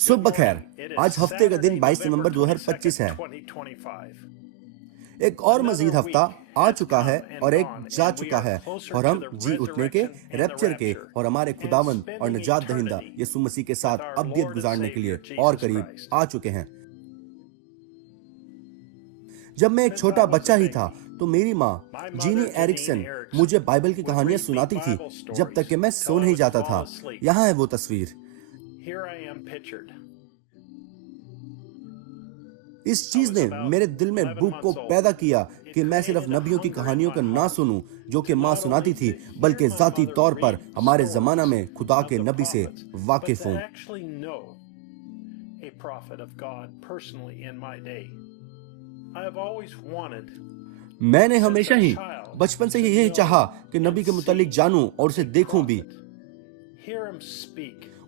सुबह खैर, आज हफ्ते का दिन 22 नवंबर 2025 है। एक और मजीद हफ्ता आ चुका है और एक जा चुका है और हम जी उठने के, रैप्चर के और हमारे खुदावंद और निजात दहिंदा यीशु मसीह के साथ अब्दियत गुजारने के लिए और करीब आ चुके हैं। जब मैं एक छोटा बच्चा ही था तो मेरी माँ जीनी एरिक्सन मुझे बाइबल की कहानियां सुनाती थी जब तक कि मैं सो नहीं जाता था। यहाँ है वो तस्वीर। इस चीज ने मेरे दिल में भूख को पैदा किया कि मैं सिर्फ नबियों की कहानियों का ना सुनूं जो कि माँ सुनाती थी, बल्कि जाती तौर पर हमारे जमाना में खुदा के नबी से वाकिफ हूं। मैंने हमेशा ही बचपन से ही यही चाहा कि नबी के मुतालिक जानूं और उसे देखूं भी,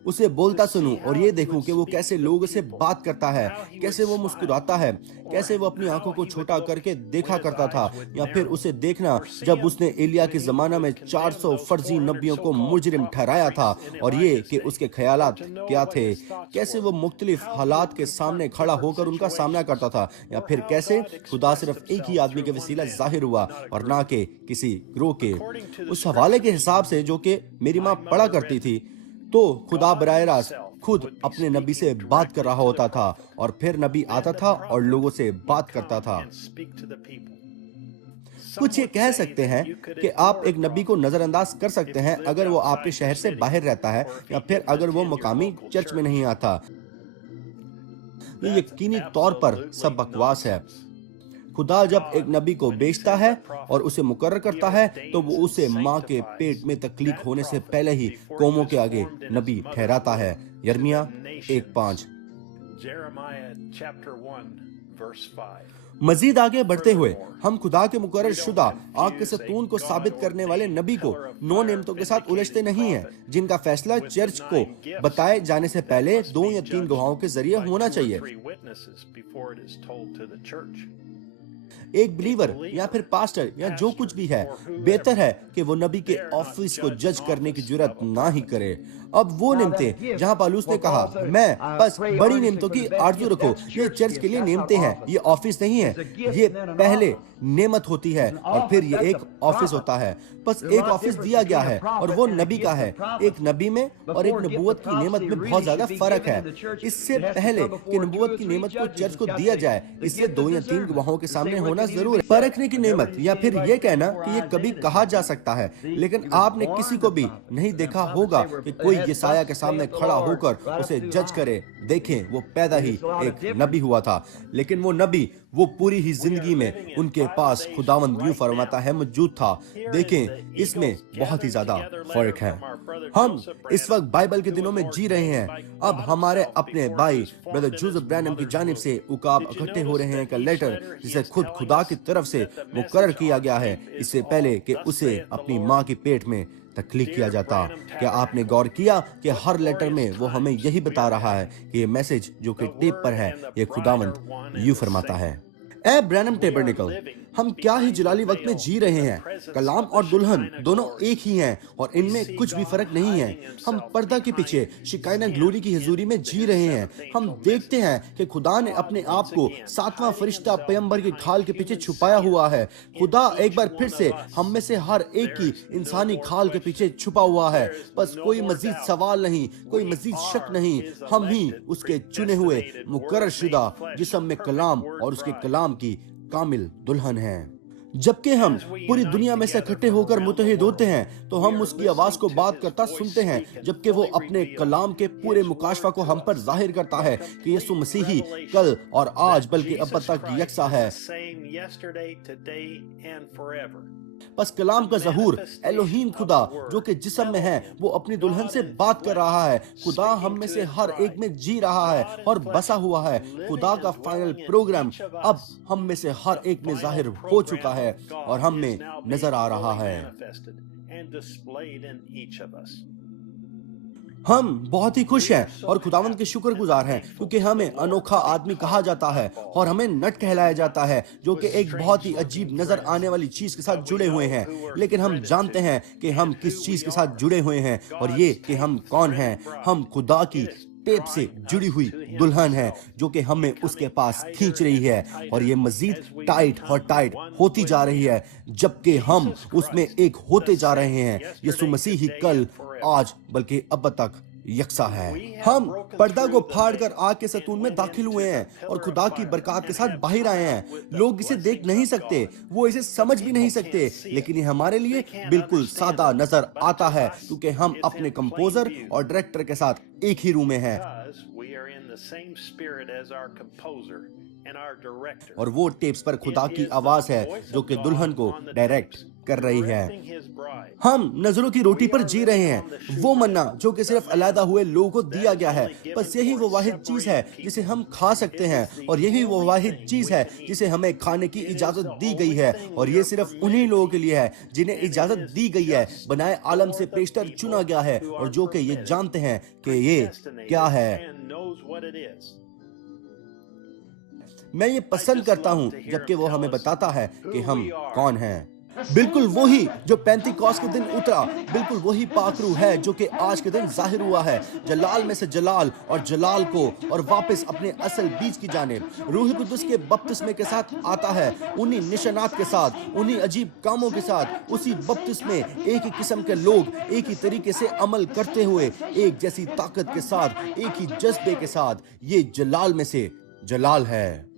उसे बोलता सुनूं और ये देखूं कि वो कैसे लोगों से बात करता है, कैसे वो मुस्कुराता है, कैसे वो अपनी आंखों को छोटा करके देखा करता था, या फिर उसे देखना जब उसने एलिया के जमाना में 400 फर्जी नबियों को मुजरिम ठहराया था, और ये कि उसके ख्यालात क्या थे, कैसे वो मुख्तलिफ हालात के सामने खड़ा होकर उनका सामना करता था, या फिर कैसे खुदा सिर्फ एक ही आदमी के वसीला जाहिर हुआ और ना कि किसी ग्रोह के। उस हवाले के हिसाब से जो कि मेरी माँ पढ़ा करती थी, तो खुदा बराह रास्त खुद अपने नबी से बात कर रहा होता था और फिर नबी आता था और लोगों से बात करता था। कुछ ये कह सकते हैं कि आप एक नबी को नजरअंदाज कर सकते हैं अगर वो आपके शहर से बाहर रहता है या फिर अगर वो मुकामी चर्च में नहीं आता। ये यकीनी तौर पर सब बकवास है। खुदा जब एक नबी को भेजता है और उसे मुकर्रर करता है तो वो उसे माँ के पेट में तख्लीक होने से पहले ही कौमों के आगे नबी ठहराता है। यिर्मयाह 1:5। मजीद आगे बढ़ते हुए हम खुदा के मुकर्रर शुदा आग के सतून को साबित करने वाले नबी को 9 नेमतों के साथ उलझते नहीं हैं, जिनका फैसला चर्च को बताए जाने से पहले 2 या 3 गवाहों के जरिए होना चाहिए। एक बिलीवर या फिर पास्टर या जो कुछ भी है, बेहतर है कि वो नबी के ऑफिस को जज करने की जुर्रत ना ही करे। अब वो नेमतें जहां पालूस ने कहा मैं बस बड़ी नेमतों की आरजू रखो, ये चर्च के लिए नेमतें हैं, ये ऑफिस नहीं है। ये पहले नेमत होती है और फिर ये एक ऑफिस होता है। बस एक ऑफिस दिया गया है और वो नबी का है। एक नबी में और एक नबूवत की नेमत में बहुत ज्यादा फर्क है। इससे पहले कि नबूवत की नेमत को चर्च को दिया जाए, इससे 2 या 3 गवाहों के सामने होना जरूर है। परखने की नेमत या फिर ये कहना कि ये कभी कहा जा सकता है, लेकिन आपने किसी को भी नहीं देखा होगा कि कोई यसाया के सामने खड़ा होकर उसे जज करे। देखें, वो पैदा ही एक नबी हुआ था, लेकिन वो नबी वो पूरी ही जिंदगी में उनके पास खुदावंद यूं फरमाता है मौजूद था। देखें, इसमें बहुत ही ज्यादा फर्क है। हम इस वक्त बाइबल के दिनों में जी रहे हैं। अब हमारे अपने भाई ब्रदर जोसेफ ब्रैनम की जानिब से उकाब इकट्ठे हो रहे हैं का लेटर, जिसे खुद खुदा की तरफ से मुकर्रर किया गया है इससे पहले कि उसे अपनी माँ की पेट में तख्लीक किया जाता। क्या आपने गौर किया कि हर लेटर में वो हमें यही बता रहा है कि ये मैसेज जो कि टेप पर है, ये खुदावंद यूं फरमाता है। ए ब्रैनम टेबरनेकल, हम क्या ही जलाली वक्त में जी रहे हैं। कलाम और दुल्हन दोनों एक ही हैं और इनमें कुछ भी फर्क नहीं है। हम पर्दा के पीछे शिकायना ग्लोरी की हजूरी में जी रहे हैं। हम देखते हैं कि खुदा ने अपने आप को 7वां फरिश्ता पैगंबर की खाल के पीछे छुपाया हुआ है। खुदा एक बार फिर से हम में से हर एक की इंसानी खाल के पीछे छुपा हुआ है। बस कोई मजीद सवाल नहीं, कोई मजीद शक नहीं। हम ही उसके चुने हुए मुकर्रर शुदा जिस्म में कलाम और उसके कलाम की कामिल दुल्हन है। जबकि हम पूरी दुनिया में से इकट्ठे होकर मुत्तहिद होते हैं तो हम उसकी आवाज को बात करता सुनते हैं, जबकि वो अपने कलाम के पूरे मुकाशफा को हम पर जाहिर करता है कि यीशु मसीह ही कल और आज बल्कि अब तक यकसा है। बस कलाम का ज़हूर एलोहीम खुदा जो कि जिस्म में है, वो अपनी दुल्हन से बात कर रहा है। खुदा हम में से हर एक में जी रहा है और बसा हुआ है। खुदा का फाइनल प्रोग्राम अब हम में से हर एक में जाहिर हो चुका है और हम में नजर आ रहा है। हम बहुत ही खुश हैं और खुदावंद के शुक्रगुजार हैं क्योंकि हमें अनोखा आदमी कहा जाता है और हमें नट कहलाया जाता है, जो कि एक बहुत ही अजीब नजर आने वाली चीज के साथ जुड़े हुए हैं। लेकिन हम जानते हैं कि हम किस चीज के साथ जुड़े हुए हैं और ये कि हम कौन हैं। हम खुदा की टेप से जुड़ी हुई दुल्हन है जो कि हमें उसके पास खींच रही है, और ये मजीद टाइट और टाइट होती जा रही है जबकि हम उसमें एक होते जा रहे हैं। यीशु मसीह ही कल, आज, बल्कि अब तक यकसा है। हम पर्दा को फाड़कर आग के सतून में दाखिल हुए हैं और खुदा की बरकत के साथ बाहर आए हैं। लोग इसे देख नहीं सकते, वो इसे समझ भी नहीं सकते, लेकिन ये हमारे लिए बिल्कुल सादा नजर आता है क्योंकि हम अपने कंपोजर और डायरेक्टर के साथ एक ही रूम में हैं, और वो टेप्स पर खुदा की आवाज है जो कि दुल्हन को डायरेक्ट कर रही है। हम नजरों की रोटी पर जी रहे हैं, वो मन्ना जो कि सिर्फ अलहदा हुए लोगों को दिया गया है। बस यही वो वाहिद चीज है जिसे हम खा सकते हैं, और यही वो वाहिद चीज है जिसे हमें खाने की इजाजत दी गई है, और ये सिर्फ उन्हीं लोगों के लिए है जिन्हें इजाजत दी गई है, बनाए आलम से पेशतर चुना गया है, और जो कि ये जानते हैं कि ये क्या है। मैं ये पसंद करता हूं जबकि वो हमें बताता है कि हम कौन हैं। बिल्कुल वही जो पेंतिकोस्त के दिन उतरा, बिल्कुल वही पाकरू है जो कि आज के दिन जाहिर हुआ है, जलाल में से जलाल और जलाल को, और वापस अपने असल बीज की जानिब रूह कुदुस के बपतिस्मे के साथ आता है, उन्हीं निशानात के साथ, उन्हीं अजीब कामों के साथ, उसी बपतिस्मे एक ही किस्म के लोग एक ही तरीके से अमल करते हुए, एक जैसी ताकत के साथ, एक ही जज्बे के साथ। ये जलाल में से जलाल है।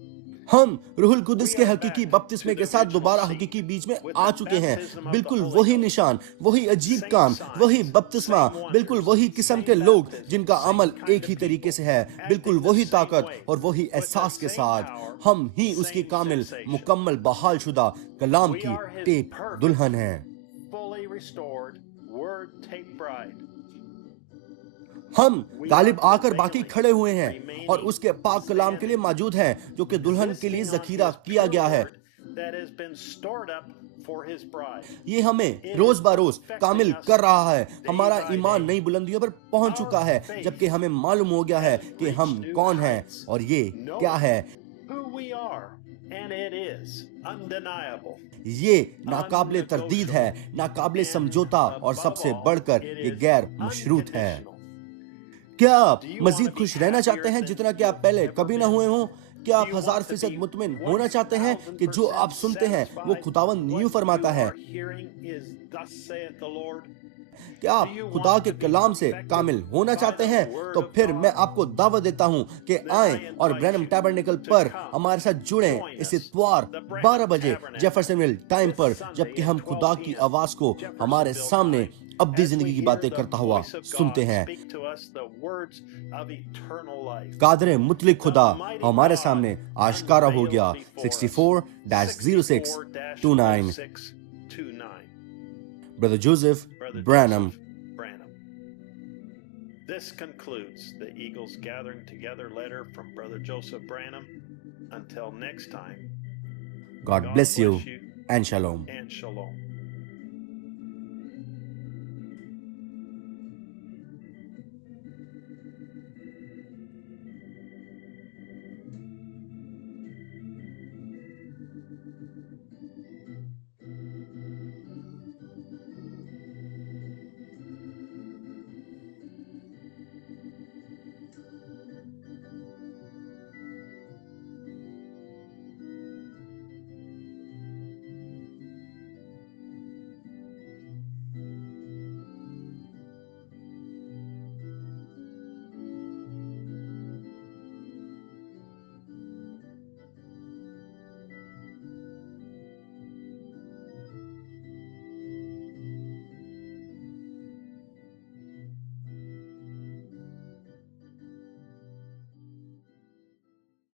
हम रूहुल कुदस के हकीकी बपतिस्मे के साथ दोबारा हकीकी बीच में आ चुके हैं। बिल्कुल वही निशान, वही अजीब काम, वही बपतिस्मा, बिल्कुल वही किस्म के लोग जिनका अमल एक ही तरीके से है, बिल्कुल वही ताकत और वही एहसास के साथ। हम ही उसकी कामिल, मुकम्मल, बहाल शुदा कलाम की टेप दुल्हन हैं। हम गालिब आकर बाकी खड़े हुए हैं और उसके पाक कलाम के लिए मौजूद हैं जो कि दुल्हन के लिए जखीरा किया गया है। ये हमें रोज बरोज कामिल कर रहा है। हमारा ईमान नई बुलंदियों पर पहुंच चुका है जबकि हमें मालूम हो गया है कि हम कौन हैं और ये क्या है। ये नाकाबिले तरदीद है, नाकाबिले समझौता, और सबसे बढ़कर ये गैर मशरूत है। क्या आप मजीद खुश रहना चाहते हैं जितना कि आप पहले कभी ना हुए हों? क्या आप 1000% मुतमिन होना चाहते हैं कि जो आप सुनते हैं वो खुदावंद यूं फरमाता है? क्या आप खुदा के कलाम से कामिल होना चाहते हैं? तो फिर मैं आपको दावत देता हूं कि आएं और ब्रैनम टैबरनेकल पर हमारे साथ जुड़ें इस इतवार 12 बजे जेफरसनविल टाइम पर, जबकि हम खुदा की आवाज को हमारे सामने अब्दी जिंदगी की बातें करता हुआ सुनते हैं। कादर मुतलिक खुदा हमारे सामने आश्कारा हो गया। 64-0629 Brother Joseph Branham. This concludes the Eagles Gathering Together letter from Brother Joseph Branham. Until next time, God bless you and shalom. and shalom.